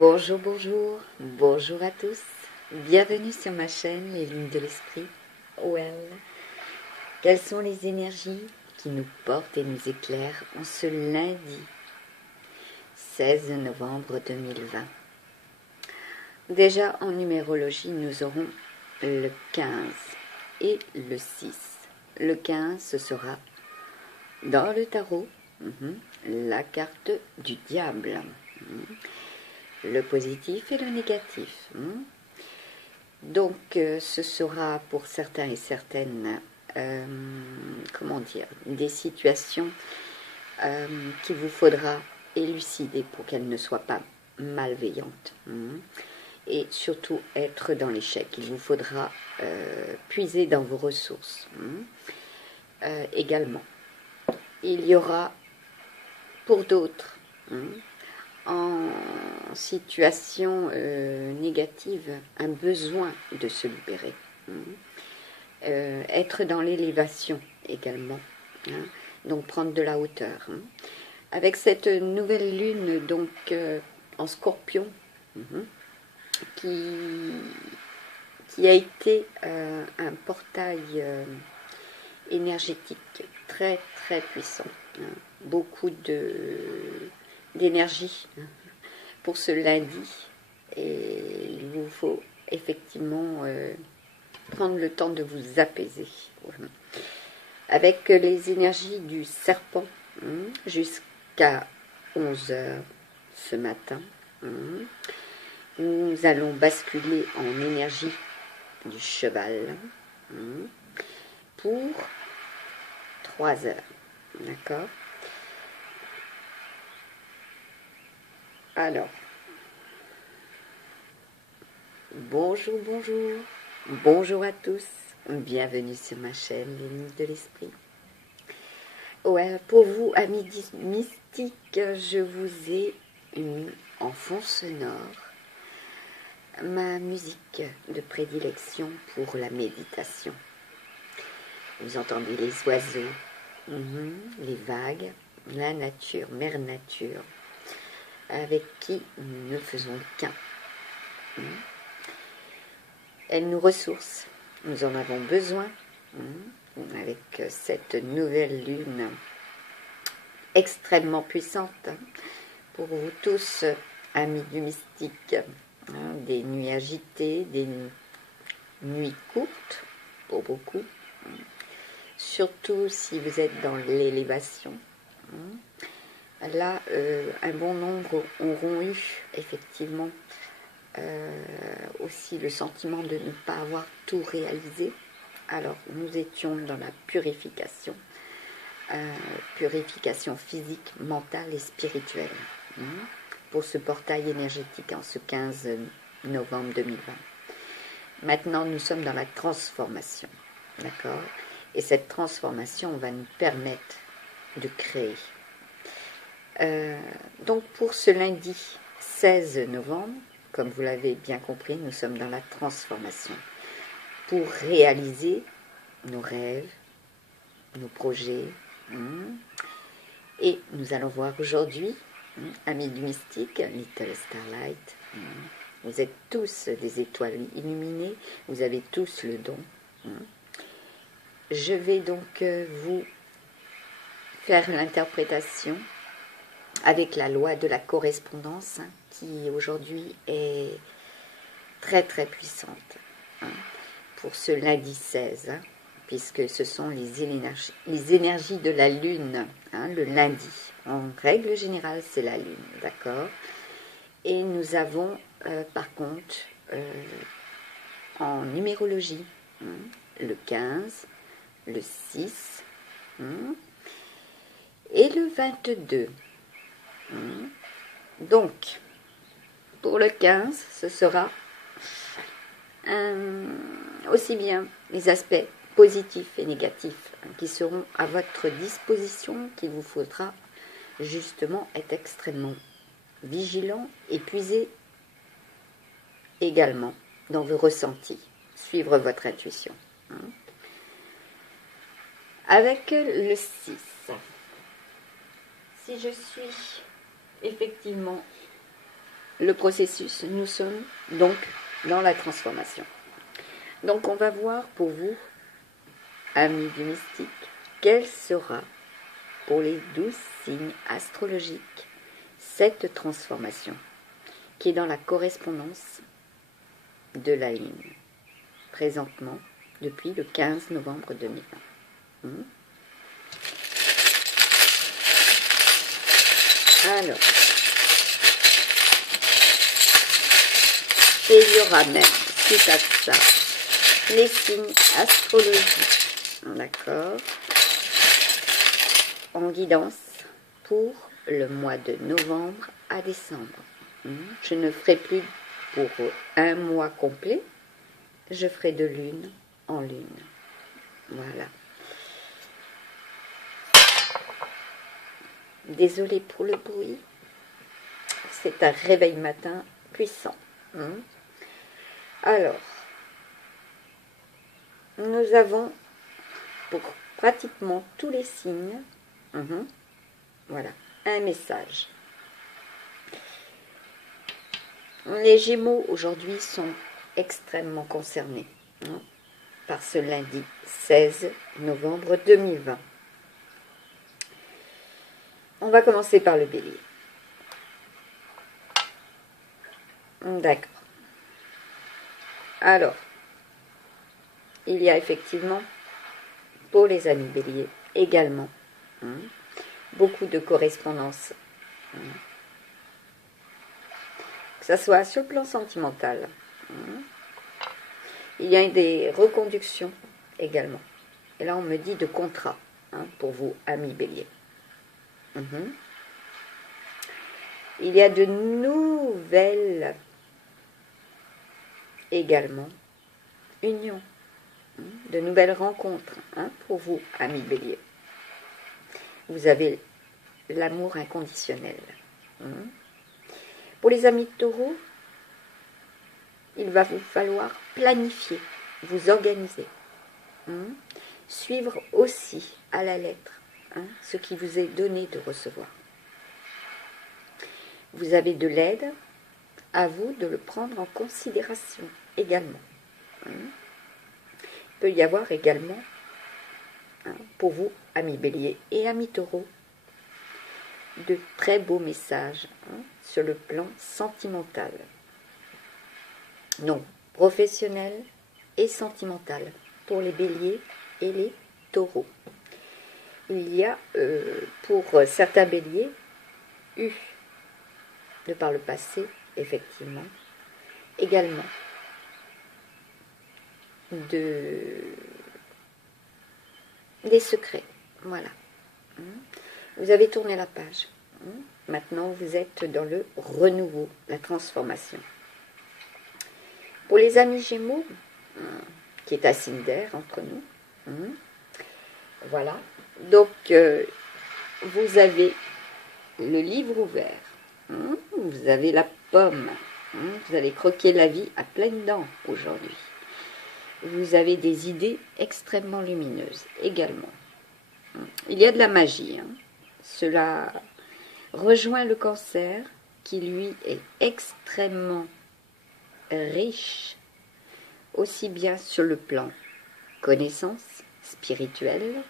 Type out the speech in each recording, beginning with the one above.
Bonjour, bonjour, bonjour à tous. Bienvenue sur ma chaîne Les Lignes de l'Esprit. Well, quelles sont les énergies qui nous portent et nous éclairent en ce lundi 16 novembre 2020? Déjà en numérologie, nous aurons le 15 et le 6. Le 15, ce sera dans le tarot, la carte du diable. Le positif et le négatif. Donc, ce sera pour certains et certaines, comment dire, des situations qu'il vous faudra élucider pour qu'elles ne soient pas malveillantes. Et surtout être dans l'échec. Il vous faudra puiser dans vos ressources. Également. Il y aura pour d'autres, en situation négative, un besoin de se libérer. Être dans l'élévation également. Donc prendre de la hauteur. Avec cette nouvelle lune donc en Scorpion, qui a été un portail énergétique très très puissant. Beaucoup d'énergie pour ce lundi, et il vous faut effectivement prendre le temps de vous apaiser. Avec les énergies du serpent jusqu'à 11 heures ce matin, nous allons basculer en énergie du cheval pour 3 heures. D'accord? Alors, bonjour, bonjour, bonjour à tous, bienvenue sur ma chaîne Les Lignes de l'Esprit. Ouais, pour vous, amis mystiques, je vous ai mis en fond sonore ma musique de prédilection pour la méditation. Vous entendez les oiseaux, les vagues, la nature, mère nature, avec qui nous ne faisons qu'un. Elle nous ressource, nous en avons besoin, avec cette nouvelle lune extrêmement puissante pour vous tous, amis du mystique. Des nuits agitées, des nuits courtes pour beaucoup, surtout si vous êtes dans l'élévation. Là, un bon nombre auront eu effectivement aussi le sentiment de ne pas avoir tout réalisé. Alors, nous étions dans la purification, purification physique, mentale et spirituelle, pour ce portail énergétique en ce 15 novembre 2020. Maintenant, nous sommes dans la transformation, d'accord? Et cette transformation va nous permettre de créer. Donc, pour ce lundi 16 novembre, comme vous l'avez bien compris, nous sommes dans la transformation pour réaliser nos rêves, nos projets. Et nous allons voir aujourd'hui, amis du mystique, Little Starlight, vous êtes tous des étoiles illuminées, vous avez tous le don. Je vais donc vous faire l'interprétation avec la loi de la correspondance, qui aujourd'hui est très très puissante pour ce lundi 16, puisque ce sont les énergies de la lune, le lundi. En règle générale, c'est la lune, d'accord? Et nous avons par contre en numérologie le 15, le 6 et le 22. Donc, pour le 15, ce sera aussi bien les aspects positifs et négatifs qui seront à votre disposition, qu'il vous faudra justement être extrêmement vigilant et puiser également dans vos ressentis, suivre votre intuition. Avec le 6, si je suis effectivement le processus. Nous sommes donc dans la transformation. Donc on va voir pour vous, amis du mystique, quelle sera pour les 12 signes astrologiques cette transformation qui est dans la correspondance de la ligne, présentement depuis le 15 novembre 2020. Alors, et il y aura même, suite à ça, les signes astrologiques, d'accord, en guidance pour le mois de novembre à décembre. Je ne ferai plus pour un mois complet, je ferai de lune en lune. Voilà. Désolée pour le bruit, c'est un réveil matin puissant. Alors, nous avons pour pratiquement tous les signes, voilà, un message. Les Gémeaux aujourd'hui sont extrêmement concernés par ce lundi 16 novembre 2020. On va commencer par le Bélier. D'accord. Alors, il y a effectivement, pour les amis Bélier, également, beaucoup de correspondances. Que ce soit sur le plan sentimental. Il y a des reconductions également. Et là, on me dit de contrat, pour vous, amis Bélier. Il y a de nouvelles également unions, de nouvelles rencontres pour vous, amis Bélier. Vous avez l'amour inconditionnel. Pour les amis Taureau, il va vous falloir planifier, vous organiser, suivre aussi à la lettre ce qui vous est donné de recevoir. Vous avez de l'aide, à vous de le prendre en considération également. Il peut y avoir également, pour vous, amis Bélier et amis Taureau, de très beaux messages sur le plan sentimental. Non, professionnel et sentimental pour les Béliers et les Taureaux. Il y a, pour certains Béliers, eu, de par le passé, effectivement, également, des secrets. Voilà. Vous avez tourné la page. Maintenant, vous êtes dans le renouveau, la transformation. Pour les amis Gémeaux, qui est un signe d'air entre nous, voilà. Donc, vous avez le livre ouvert. Vous avez la pomme. Vous allez croquer la vie à pleines dents aujourd'hui. Vous avez des idées extrêmement lumineuses également. Il y a de la magie. Cela rejoint le Cancer qui, lui, est extrêmement riche, aussi bien sur le plan connaissance spirituelle,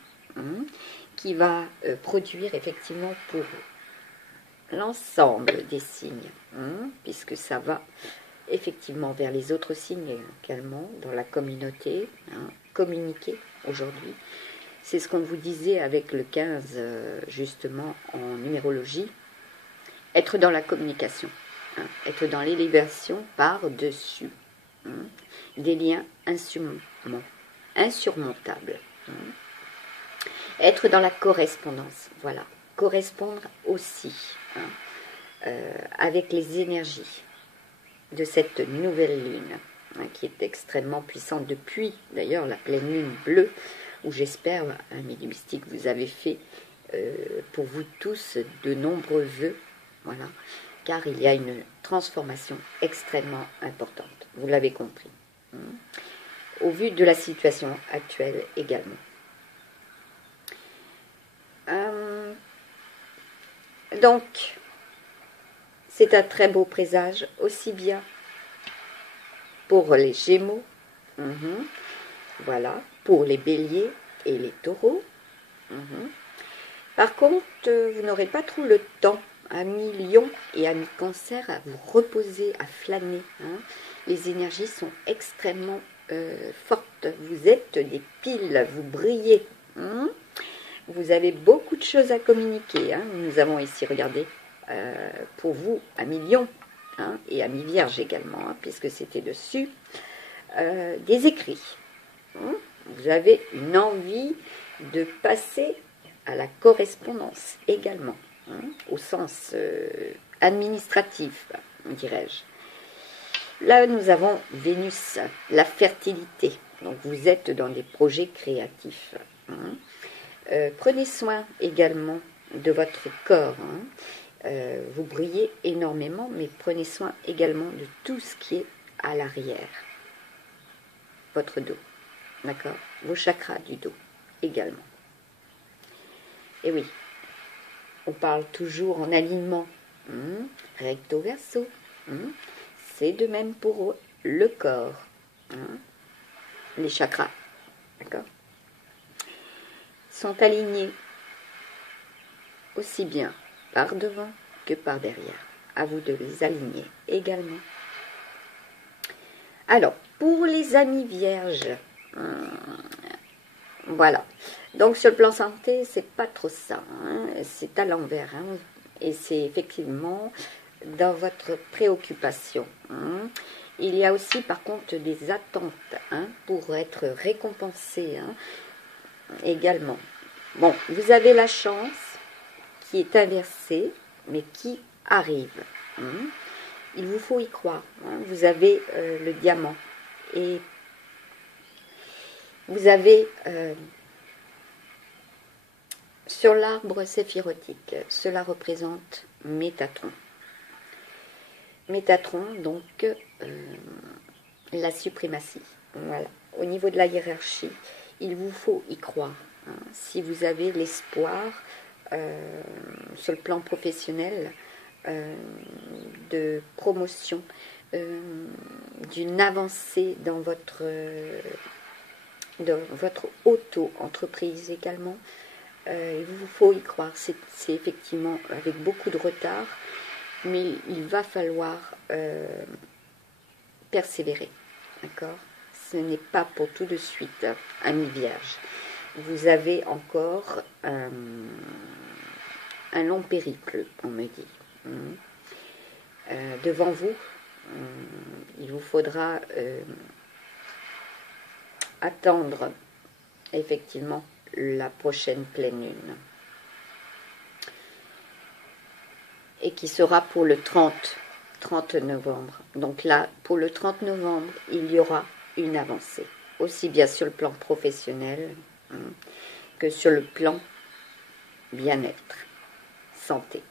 qui va produire effectivement pour l'ensemble des signes, puisque ça va effectivement vers les autres signes également, dans la communauté, communiquer aujourd'hui. C'est ce qu'on vous disait avec le 15, justement, en numérologie, être dans la communication, être dans l'élévation par-dessus, des liens insurmontables, être dans la correspondance, voilà, correspondre aussi avec les énergies de cette nouvelle lune, qui est extrêmement puissante depuis, d'ailleurs, la pleine lune bleue, où j'espère, amis du mystique, vous avez fait pour vous tous de nombreux vœux, voilà, car il y a une transformation extrêmement importante, vous l'avez compris, au vu de la situation actuelle également. Donc, C'est un très beau présage, aussi bien pour les Gémeaux, voilà, pour les Béliers et les Taureaux. Par contre, vous n'aurez pas trop le temps, amis Lion et amis Cancer, à vous reposer, à flâner. Les énergies sont extrêmement fortes. Vous êtes des piles, vous brillez. Vous avez beaucoup de choses à communiquer. Nous avons ici, regardez, pour vous, amis Lion, et amis Vierge également, puisque c'était dessus, des écrits. Vous avez une envie de passer à la correspondance également, au sens administratif, dirais-je. Là, nous avons Vénus, la fertilité. Donc, vous êtes dans des projets créatifs. Prenez soin également de votre corps. Vous brillez énormément, mais prenez soin également de tout ce qui est à l'arrière. Votre dos, d'accord? Vos chakras du dos également. Et oui, on parle toujours en alignement, recto verso. C'est de même pour le corps, les chakras, d'accord? Sont alignés aussi bien par devant que par derrière. À vous de les aligner également. Alors, pour les amis vierges, voilà. Donc, sur le plan santé, c'est pas trop ça. C'est à l'envers. Et c'est effectivement dans votre préoccupation. Il y a aussi, par contre, des attentes pour être récompensé également. Bon, vous avez la chance qui est inversée, mais qui arrive. Il vous faut y croire. Vous avez le diamant. Et vous avez sur l'arbre séphirotique, cela représente Métatron. Métatron, donc la suprématie. Voilà. Au niveau de la hiérarchie, il vous faut y croire. Si vous avez l'espoir sur le plan professionnel de promotion, d'une avancée dans votre auto-entreprise également, il vous faut y croire. C'est effectivement avec beaucoup de retard, mais il va falloir persévérer, d'accord? Ce n'est pas pour tout de suite, ami Vierge. Vous avez encore un long périple, on me dit. Devant vous, il vous faudra attendre effectivement la prochaine pleine lune. Et qui sera pour le 30 novembre. Donc là, pour le 30 novembre, il y aura une avancée. Aussi bien sur le plan professionnel que sur le plan bien-être, santé.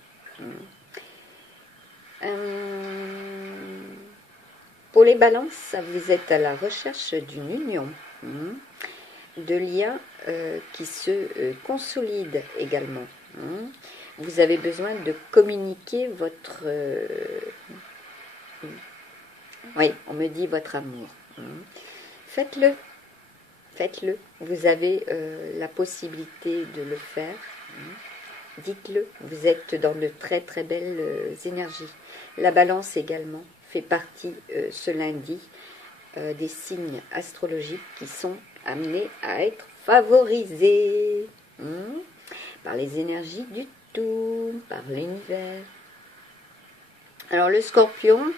Pour les balances, vous êtes à la recherche d'une union, de liens qui se consolident également. Vous avez besoin de communiquer votre... oui, on me dit votre amour. Faites-le. Faites-le. Vous avez la possibilité de le faire. Dites-le. Vous êtes dans de très très belles énergies. La balance également fait partie ce lundi des signes astrologiques qui sont amenés à être favorisés par les énergies du tout, par l'univers. Alors le Scorpion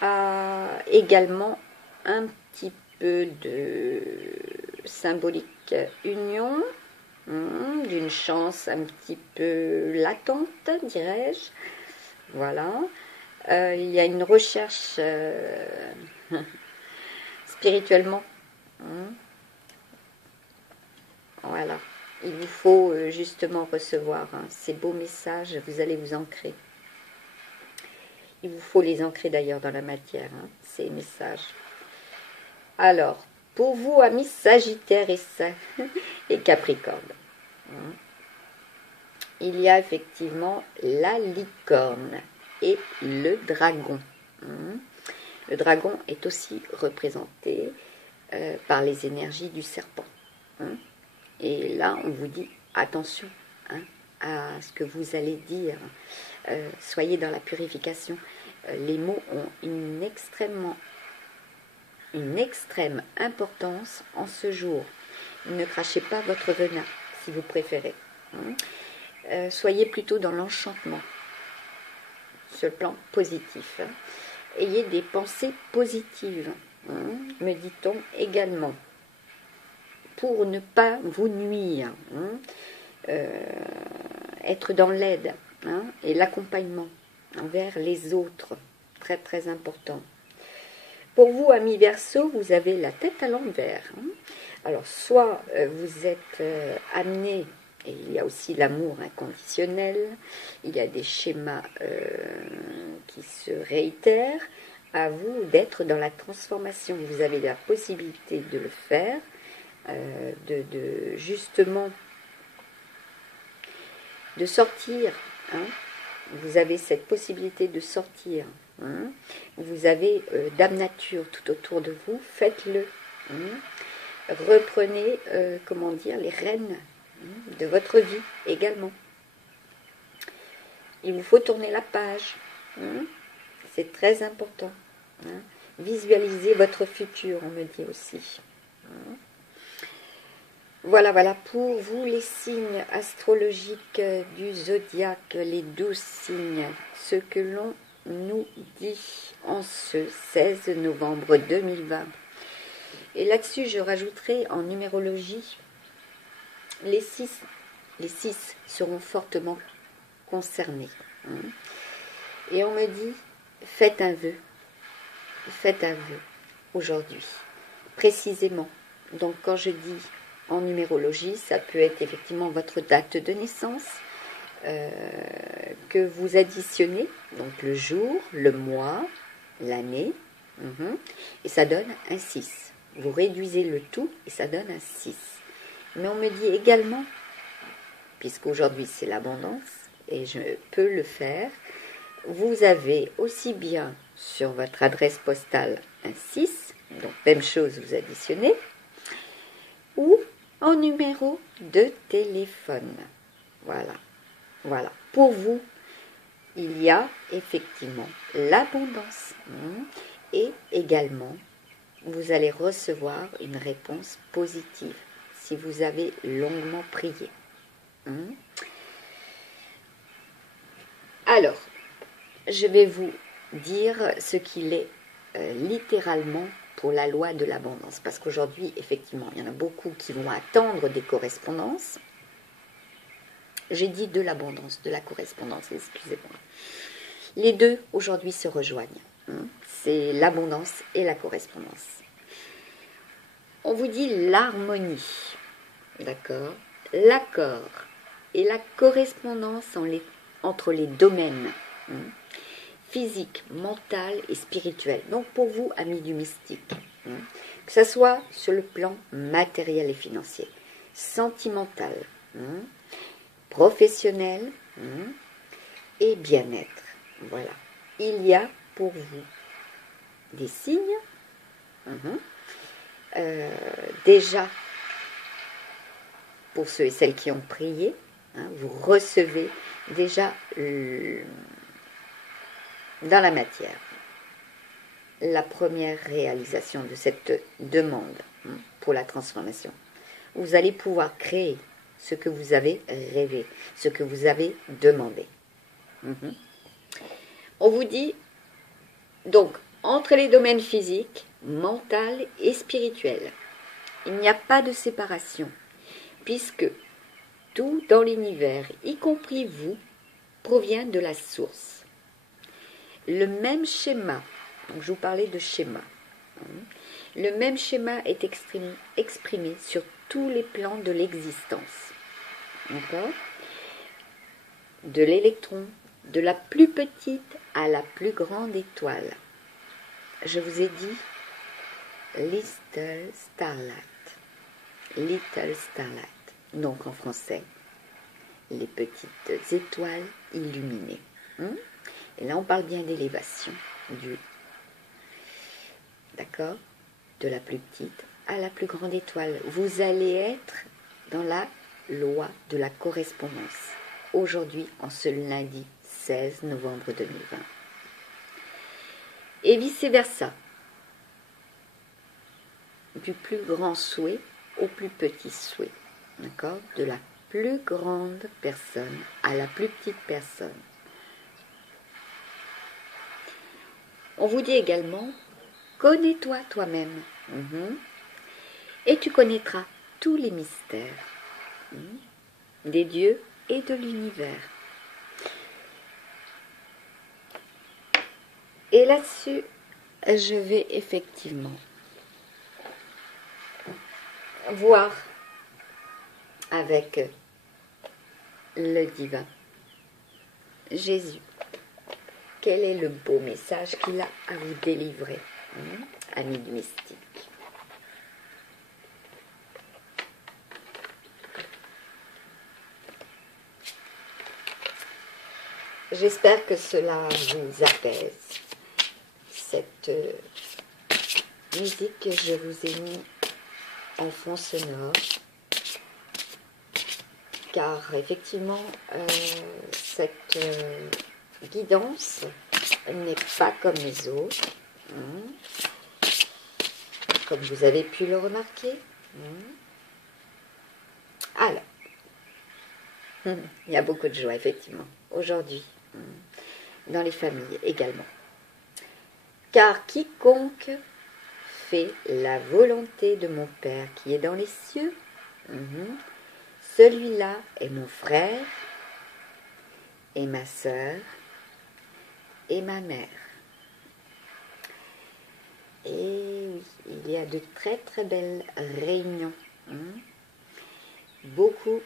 a également un petit peu de symbolique union, d'une chance un petit peu latente, dirais-je. Voilà. Il y a une recherche spirituellement. Voilà. Il vous faut justement recevoir ces beaux messages, vous allez vous ancrer. Il vous faut les ancrer d'ailleurs dans la matière, ces messages. Alors, pour vous, amis Sagittaire et Capricorne, il y a effectivement la licorne. et le dragon. Le dragon est aussi représenté par les énergies du serpent. Et là, on vous dit attention à ce que vous allez dire. Soyez dans la purification. Les mots ont une extrême importance en ce jour. Ne crachez pas votre venin, si vous préférez. Soyez plutôt dans l'enchantement, sur le plan positif. Ayez des pensées positives, me dit-on également, pour ne pas vous nuire. Être dans l'aide et l'accompagnement envers les autres, très très important. Pour vous, amis Verseau, vous avez la tête à l'envers. Alors, soit vous êtes amené, et il y a aussi l'amour inconditionnel, il y a des schémas qui se réitèrent, à vous d'être dans la transformation. Vous avez la possibilité de le faire, justement, de sortir. Vous avez cette possibilité de sortir. Vous avez Dame Nature tout autour de vous, faites-le. Reprenez, comment dire, les rênes de votre vie également. Il vous faut tourner la page. C'est très important. Visualisez votre futur, on me dit aussi. Voilà pour vous les signes astrologiques du zodiaque, les 12 signes, ce que l'on nous dit en ce 16 novembre 2020. Et là-dessus, je rajouterai en numérologie, les 6 seront fortement concernés. Et on me dit, faites un vœu aujourd'hui, précisément. Donc quand je dis en numérologie, ça peut être effectivement votre date de naissance que vous additionnez, donc le jour, le mois, l'année, et ça donne un 6. Vous réduisez le tout et ça donne un 6. Mais on me dit également, puisqu'aujourd'hui c'est l'abondance, et je peux le faire, vous avez aussi bien sur votre adresse postale un 6, donc même chose, vous additionnez, ou en numéro de téléphone. Voilà. Pour vous, il y a effectivement l'abondance. Et également, vous allez recevoir une réponse positive si vous avez longuement prié. Alors, je vais vous dire ce qu'il est littéralement pour la loi de l'abondance. Parce qu'aujourd'hui, effectivement, il y en a beaucoup qui vont attendre des correspondances. J'ai dit de l'abondance, de la correspondance, excusez-moi. Les deux, aujourd'hui, se rejoignent. C'est l'abondance et la correspondance. On vous dit l'harmonie, d'accord? L'accord et la correspondance entre les domaines physique, mental et spirituel. Donc pour vous, amis du mystique, que ce soit sur le plan matériel et financier, sentimental, professionnel et bien-être. Voilà. Il y a pour vous des signes. Déjà, pour ceux et celles qui ont prié, vous recevez déjà dans la matière la première réalisation de cette demande pour la transformation. Vous allez pouvoir créer ce que vous avez rêvé, ce que vous avez demandé. On vous dit donc entre les domaines physiques, mental et spirituel, il n'y a pas de séparation, puisque tout dans l'univers, y compris vous, provient de la source. Le même schéma, donc je vous parlais de schéma, le même schéma est exprimé sur tous les plans de l'existence. D'accord ? De l'électron, de la plus petite à la plus grande étoile. Je vous ai dit Little Starlight. Little Starlight. Donc en français, les petites étoiles illuminées. Et là, on parle bien d'élévation. D'accord? De la plus petite à la plus grande étoile. Vous allez être dans la loi de la correspondance. Aujourd'hui, en ce lundi 16 novembre 2020. Et vice-versa. Du plus grand souhait au plus petit souhait. D'accord? De la plus grande personne à la plus petite personne. On vous dit également, connais-toi toi-même. Et tu connaîtras tous les mystères des dieux et de l'univers. Et là-dessus, je vais effectivement voir avec le divin Jésus quel est le beau message qu'il a à vous délivrer, amis du mystique. J'espère que cela vous apaise. Cette musique que je vous ai mis en fond sonore, car effectivement cette guidance n'est pas comme les autres, comme vous avez pu le remarquer. Alors, il y a beaucoup de joie effectivement aujourd'hui dans les familles également, car quiconque fait la volonté de mon Père qui est dans les cieux, celui-là est mon frère et ma sœur et ma mère. Et oui, il y a de très très belles réunions. Beaucoup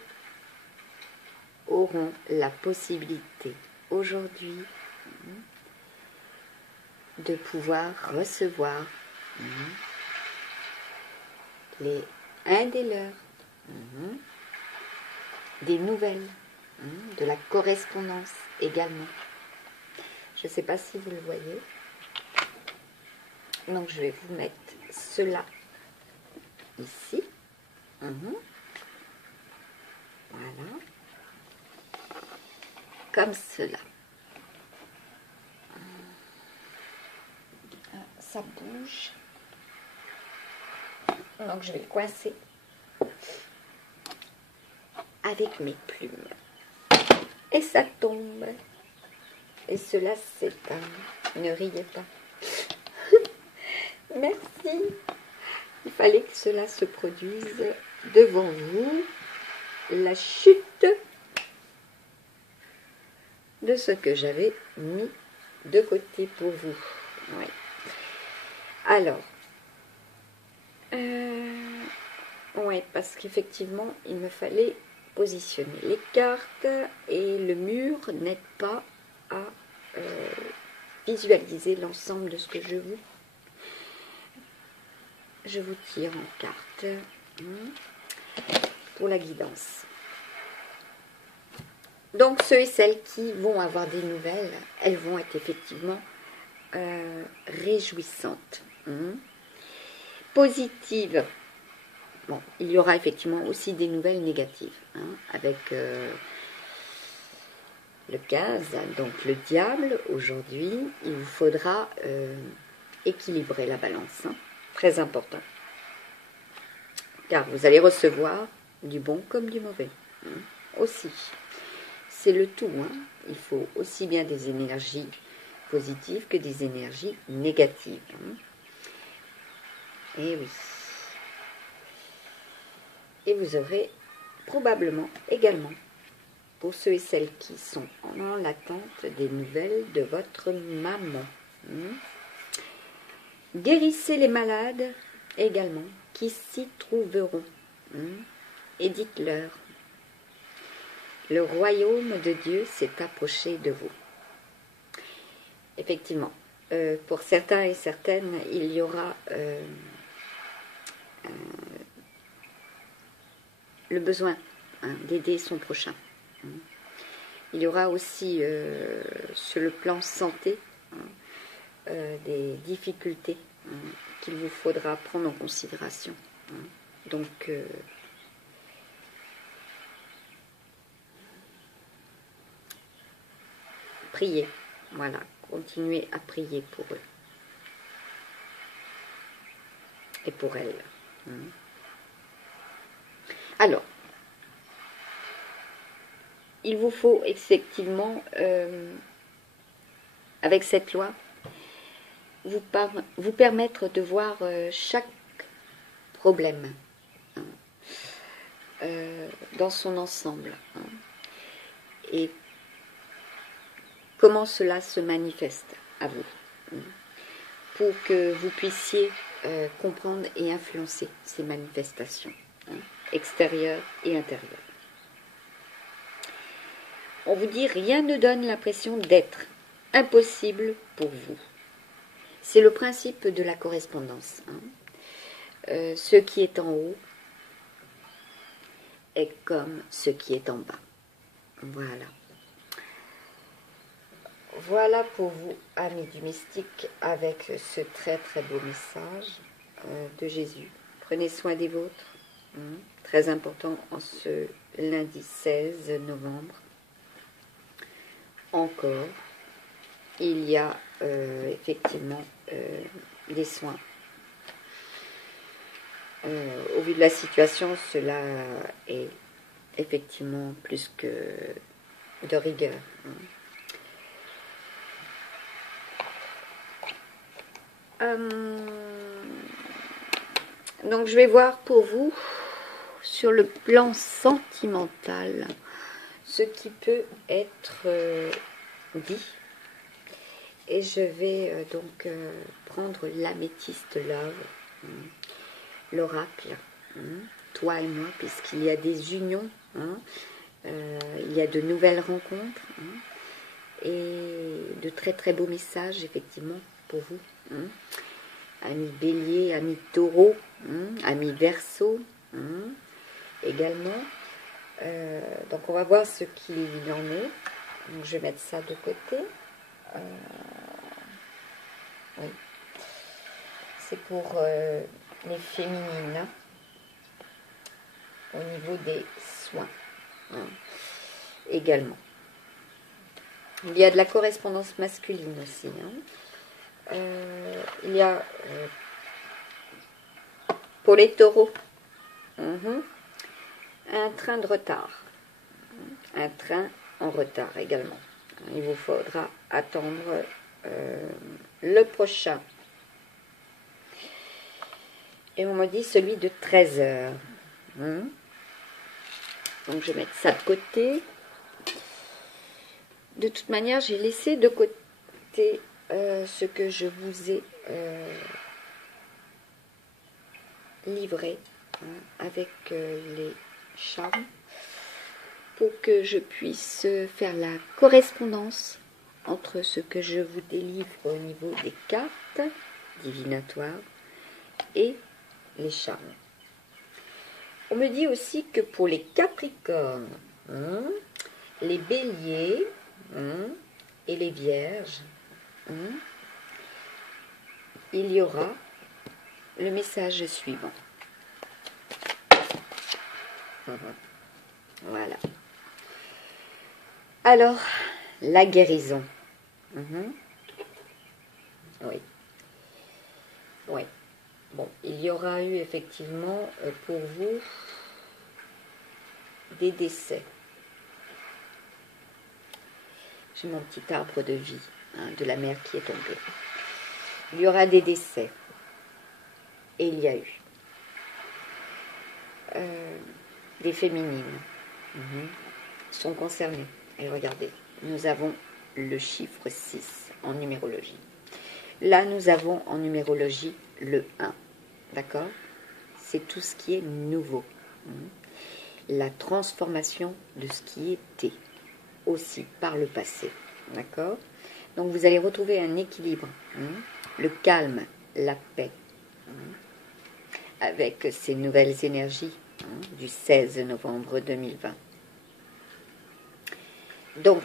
auront la possibilité aujourd'hui de pouvoir recevoir un des leurs, des nouvelles, de la correspondance également. Je ne sais pas si vous le voyez. Donc je vais vous mettre cela ici. Voilà. Comme cela. Ça bouge. Donc je vais le coincer avec mes plumes. Et ça tombe. Et cela s'éteint. Ne riez pas. Merci. Il fallait que cela se produise devant vous. La chute de ce que j'avais mis de côté pour vous. Oui. Alors, oui, parce qu'effectivement, il me fallait positionner les cartes et le mur n'aide pas à visualiser l'ensemble de ce que je vous tire en carte pour la guidance. Donc ceux et celles qui vont avoir des nouvelles, elles vont être effectivement réjouissantes, positives. Bon, il y aura effectivement aussi des nouvelles négatives, avec le 15, donc le diable. Aujourd'hui, il vous faudra équilibrer la balance, très important, car vous allez recevoir du bon comme du mauvais, aussi. C'est le tout, il faut aussi bien des énergies positives que des énergies négatives. Et oui. Et vous aurez probablement également, pour ceux et celles qui sont en attente, des nouvelles de votre maman. Guérissez les malades également qui s'y trouveront. Et dites-leur, le royaume de Dieu s'est approché de vous. Effectivement, pour certains et certaines, il y aura le besoin d'aider son prochain. Il y aura aussi sur le plan santé des difficultés qu'il vous faudra prendre en considération. Donc, priez, voilà, continuez à prier pour eux et pour elles. Alors, il vous faut effectivement, avec cette loi, vous permettre de voir chaque problème dans son ensemble et comment cela se manifeste à vous, pour que vous puissiez comprendre et influencer ces manifestations extérieures et intérieures. On vous dit, rien ne donne l'impression d'être impossible pour vous. C'est le principe de la correspondance. Ce qui est en haut est comme ce qui est en bas. Voilà. Voilà pour vous, amis du mystique, avec ce très très beau message de Jésus. Prenez soin des vôtres. Très important en ce lundi 16 novembre. Encore, il y a effectivement des soins. Au vu de la situation, cela est effectivement plus que de rigueur. Donc je vais voir pour vous, sur le plan sentimental, ce qui peut être dit. Et je vais donc prendre l'améthyste love, l'oracle, toi et moi, puisqu'il y a des unions, il y a de nouvelles rencontres, et de très très beaux messages effectivement pour vous, amis bélier, amis taureau, amis verseau également. Donc on va voir ce qu'il en est. Donc je vais mettre ça de côté. Oui. C'est pour les féminines, au niveau des soins également. Il y a de la correspondance masculine aussi. Il y a pour les taureaux un train de retard. Un train en retard également. Il vous faudra attendre le prochain. Et on me dit celui de 13 heures. Donc je vais mettre ça de côté. De toute manière, j'ai laissé de côté ce que je vous ai livré avec les charmes, pour que je puisse faire la correspondance entre ce que je vous délivre au niveau des cartes divinatoires et les charmes. On me dit aussi que pour les capricornes, les béliers et les vierges, il y aura le message suivant. Voilà. Alors, la guérison. Oui. Oui. Bon, il y aura eu effectivement pour vous des décès. J'ai mon petit arbre de vie, de la mer qui est tombée. Il y aura des décès. Et il y a eu des féminines sont concernées. Et regardez, nous avons le chiffre 6 en numérologie. Là, nous avons en numérologie le 1. D'accord? C'est tout ce qui est nouveau. La transformation de ce qui était aussi par le passé. D'accord? Donc, vous allez retrouver un équilibre. Le calme, la paix. Avec ces nouvelles énergies du 16 novembre 2020. Donc,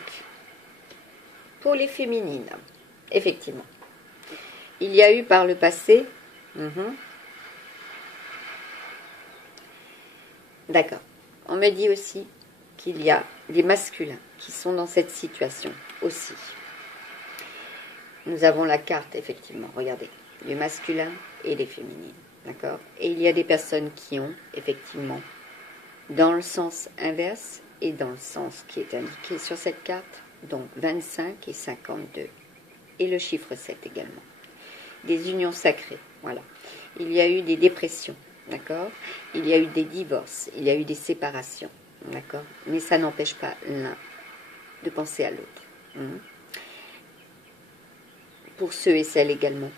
pour les féminines, effectivement, il y a eu par le passé... D'accord. On me dit aussi qu'il y a des masculins qui sont dans cette situation aussi. Nous avons la carte, effectivement, regardez, du masculin et des féminines, d'accord? Et il y a des personnes qui ont, effectivement, dans le sens inverse et dans le sens qui est indiqué sur cette carte, donc 25 et 52, et le chiffre 7 également. Des unions sacrées, voilà. Il y a eu des dépressions, d'accord? Il y a eu des divorces, il y a eu des séparations, d'accord? Mais ça n'empêche pas l'un de penser à l'autre. Pour ceux et celles également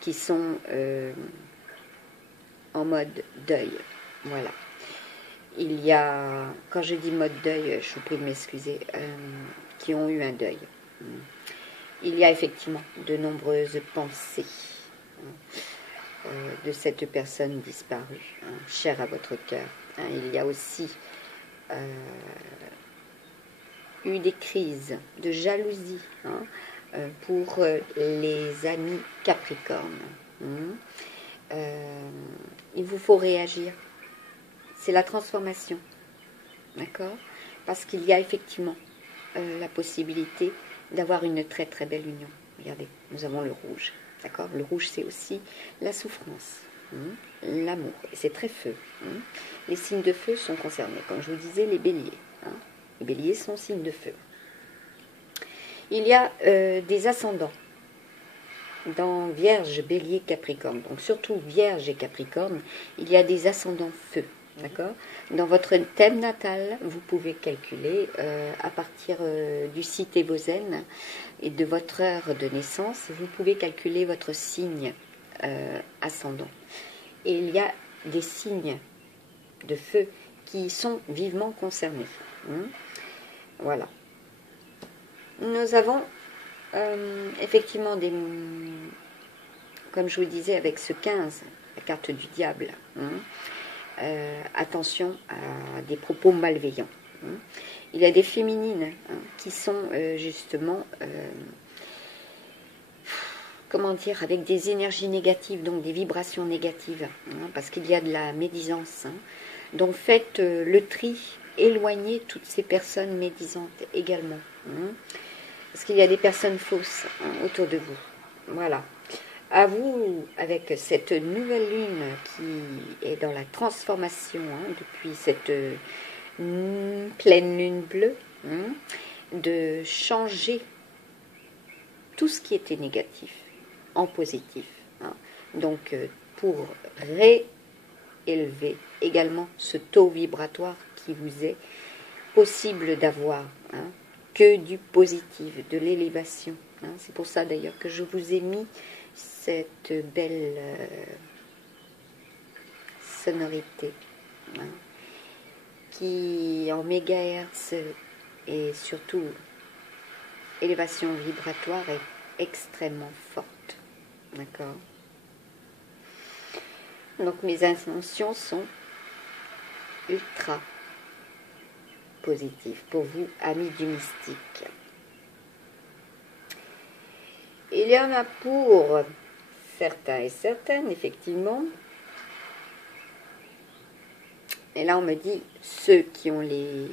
qui sont en mode deuil, voilà. Il y a, quand je dis mode deuil, je vous prie de m'excuser, qui ont eu un deuil. Il y a effectivement de nombreuses pensées de cette personne disparue, chère à votre cœur. Il y a aussi eu des crises de jalousie pour les amis Capricorne. Il vous faut réagir. C'est la transformation. D'accord? Parce qu'il y a effectivement la possibilité d'avoir une très très belle union. Regardez, nous avons le rouge. D'accord? Le rouge, c'est aussi la souffrance, l'amour. Et c'est très feu. Les signes de feu sont concernés. Comme je vous disais, les béliers. Les béliers sont signes de feu. Il y a des ascendants dans Vierge, Bélier, Capricorne. Donc surtout Vierge et Capricorne, il y a des ascendants feu. D'accord? Dans votre thème natal, vous pouvez calculer à partir du site Evozen et de votre heure de naissance, vous pouvez calculer votre signe ascendant. Et il y a des signes de feu qui sont vivement concernés. Voilà. Nous avons effectivement des... Comme je vous disais avec ce 15, la carte du diable, attention à des propos malveillants. Il y a des féminines qui sont justement, comment dire, avec des énergies négatives, donc des vibrations négatives, parce qu'il y a de la médisance. Donc faites le tri, éloignez toutes ces personnes médisantes également. Parce qu'il y a des personnes fausses autour de vous. Voilà. À vous, avec cette nouvelle lune qui est dans la transformation depuis cette pleine lune bleue, de changer tout ce qui était négatif en positif. Donc, pour réélever également ce taux vibratoire qui vous est possible d'avoir, que du positif, de l'élévation. C'est pour ça d'ailleurs que je vous ai mis cette belle sonorité qui en mégahertz et surtout élévation vibratoire est extrêmement forte. D'accord? Donc mes intentions sont ultra positives pour vous, amis du mystique. Il y en a pour certains et certaines, effectivement. Et là, on me dit, ceux qui ont les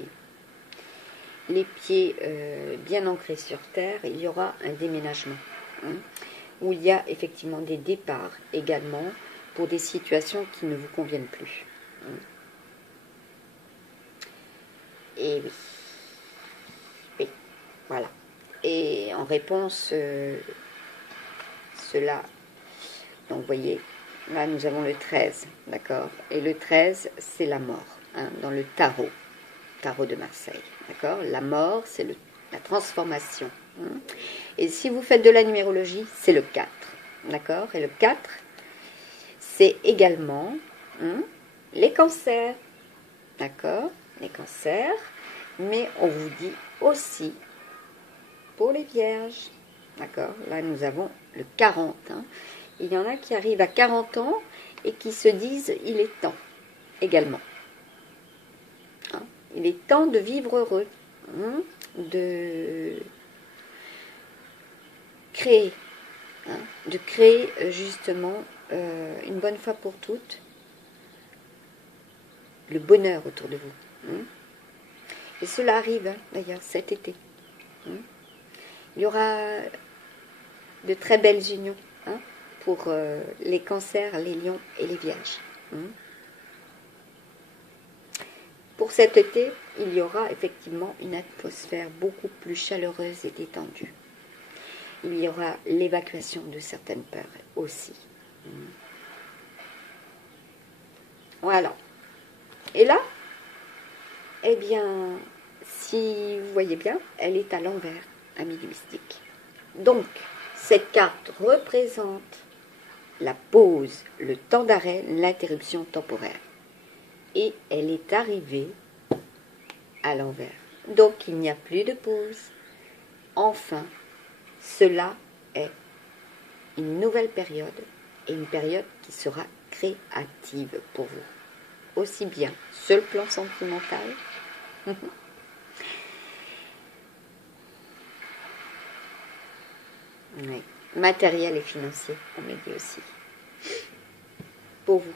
pieds bien ancrés sur terre, il y aura un déménagement. Où il y a effectivement des départs également pour des situations qui ne vous conviennent plus. Et oui. Oui, voilà. Et en réponse... cela, donc vous voyez, là nous avons le 13, d'accord? Et le 13, c'est la mort, dans le tarot de Marseille, d'accord? La mort, c'est la transformation. Et si vous faites de la numérologie, c'est le 4, d'accord? Et le 4, c'est également les cancers, d'accord? Les cancers, mais on vous dit aussi pour les vierges. D'accord? Là, nous avons le 40. Il y en a qui arrivent à 40 ans et qui se disent « il est temps » également. Il est temps de vivre heureux. de créer, justement une bonne fois pour toutes le bonheur autour de vous. Et cela arrive d'ailleurs cet été. Il y aura de très belles unions pour les cancers, les lions et les vierges. Pour cet été, il y aura effectivement une atmosphère beaucoup plus chaleureuse et détendue. Il y aura l'évacuation de certaines peurs aussi. Voilà. Et là, eh bien, si vous voyez bien, elle est à l'envers, amis du mystique. Donc, cette carte représente la pause, le temps d'arrêt, l'interruption temporaire. Et elle est arrivée à l'envers. Donc, il n'y a plus de pause. Enfin, cela est une nouvelle période et une période qui sera créative pour vous. Aussi bien sur le plan sentimental, oui, matériel et financier, on me dit aussi. Pour vous,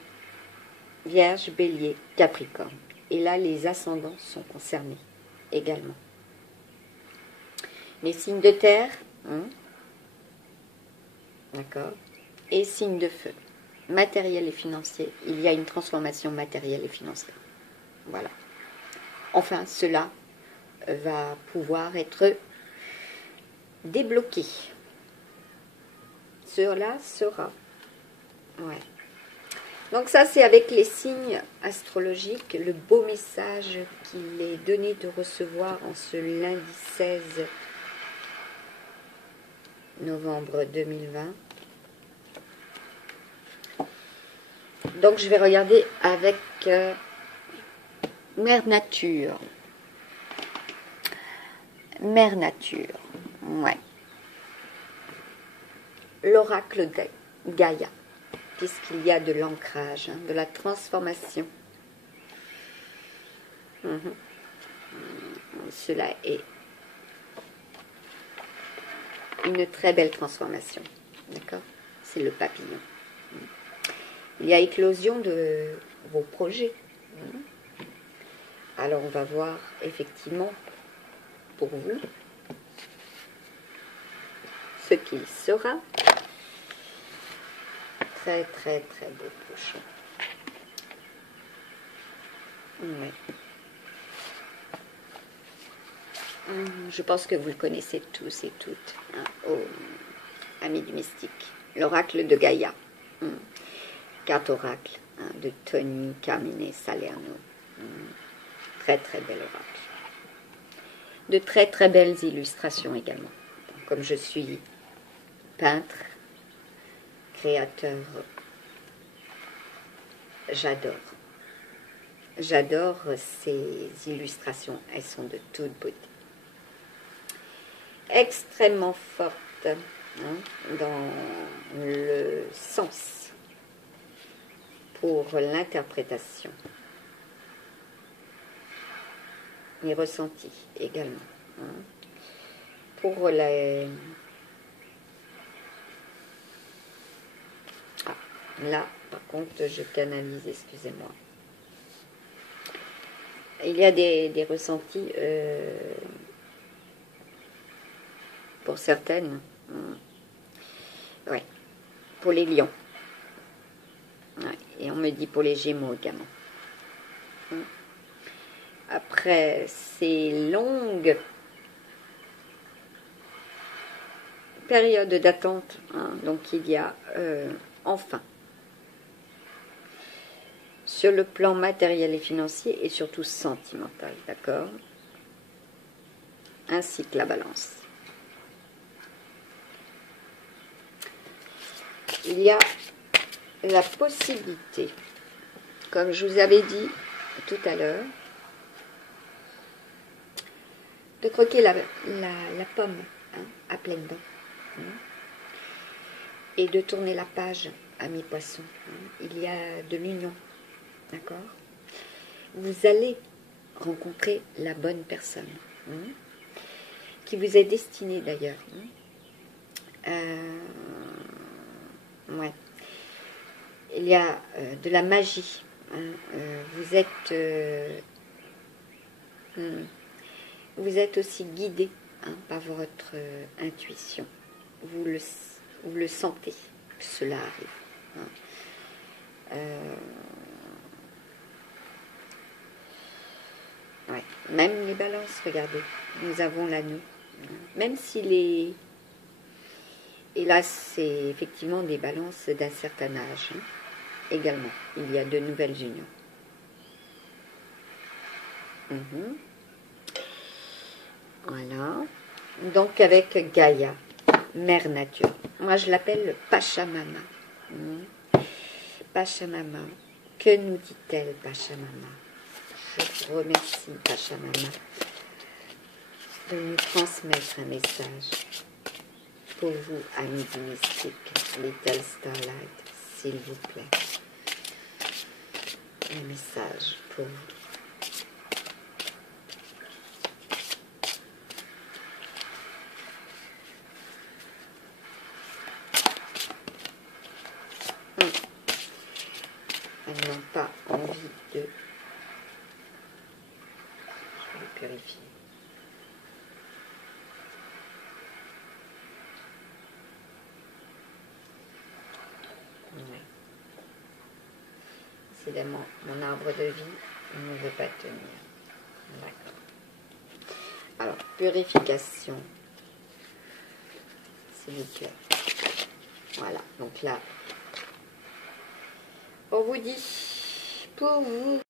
Vierge, Bélier, Capricorne. Et là, les ascendants sont concernés également. Les signes de terre, d'accord, et signes de feu, matériel et financier. Il y a une transformation matérielle et financière. Voilà. Enfin, cela va pouvoir être débloqué. Cela sera. Ouais. Donc ça, c'est avec les signes astrologiques, le beau message qu'il est donné de recevoir en ce lundi 16 novembre 2020. Donc je vais regarder avec Mère Nature. Mère Nature, ouais. L'oracle de Gaïa, puisqu'il y a de l'ancrage, de la transformation. Cela est une très belle transformation, d'accord? C'est le papillon. Il y a éclosion de vos projets. Alors on va voir effectivement pour vous ce qu'il sera. Très très très beau pochon. Ouais. Je pense que vous le connaissez tous et toutes, amis du mystique. L'oracle de Gaïa. Carte oracle de Tony Carmine Salerno. Très très bel oracle. De très très belles illustrations également. Comme je suis peintre, créateur, j'adore. J'adore ces illustrations, elles sont de toute beauté. Extrêmement fortes dans le sens pour l'interprétation. Les ressentis également. Pour les... Ah, là, par contre, je canalise, excusez-moi. Il y a des ressentis pour certaines. Ouais. Pour les lions. Ouais. Et on me dit pour les gémeaux également. Après ces longues périodes d'attente, donc il y a enfin, sur le plan matériel et financier et surtout sentimental, d'accord, ainsi que la balance. Il y a la possibilité, comme je vous avais dit tout à l'heure, de croquer la pomme à pleines dents et de tourner la page à mes poissons. Il y a de l'union, d'accord? Vous allez rencontrer la bonne personne, qui vous est destiné d'ailleurs. Ouais. Il y a de la magie. Vous êtes aussi guidé par votre intuition. Vous le sentez que cela arrive. Ouais. Même les balances, regardez, nous avons l'anneau. Même s'il est... Et là, c'est effectivement des balances d'un certain âge. Également, il y a de nouvelles unions. Voilà. Donc avec Gaïa, Mère Nature. Moi, je l'appelle Pachamama. Pachamama. Que nous dit-elle, Pachamama? Je vous remercie, Pachamama, de nous transmettre un message pour vous, amis du mystique, Little Starlight, s'il vous plaît. Un message pour vous. Elles n'ont pas envie de... Je vais les purifier. Ouais. Décidément, mon arbre de vie ne veut pas tenir. D'accord. Alors, purification. S'il vous plaît. Voilà, donc là, on vous dit, pour vous,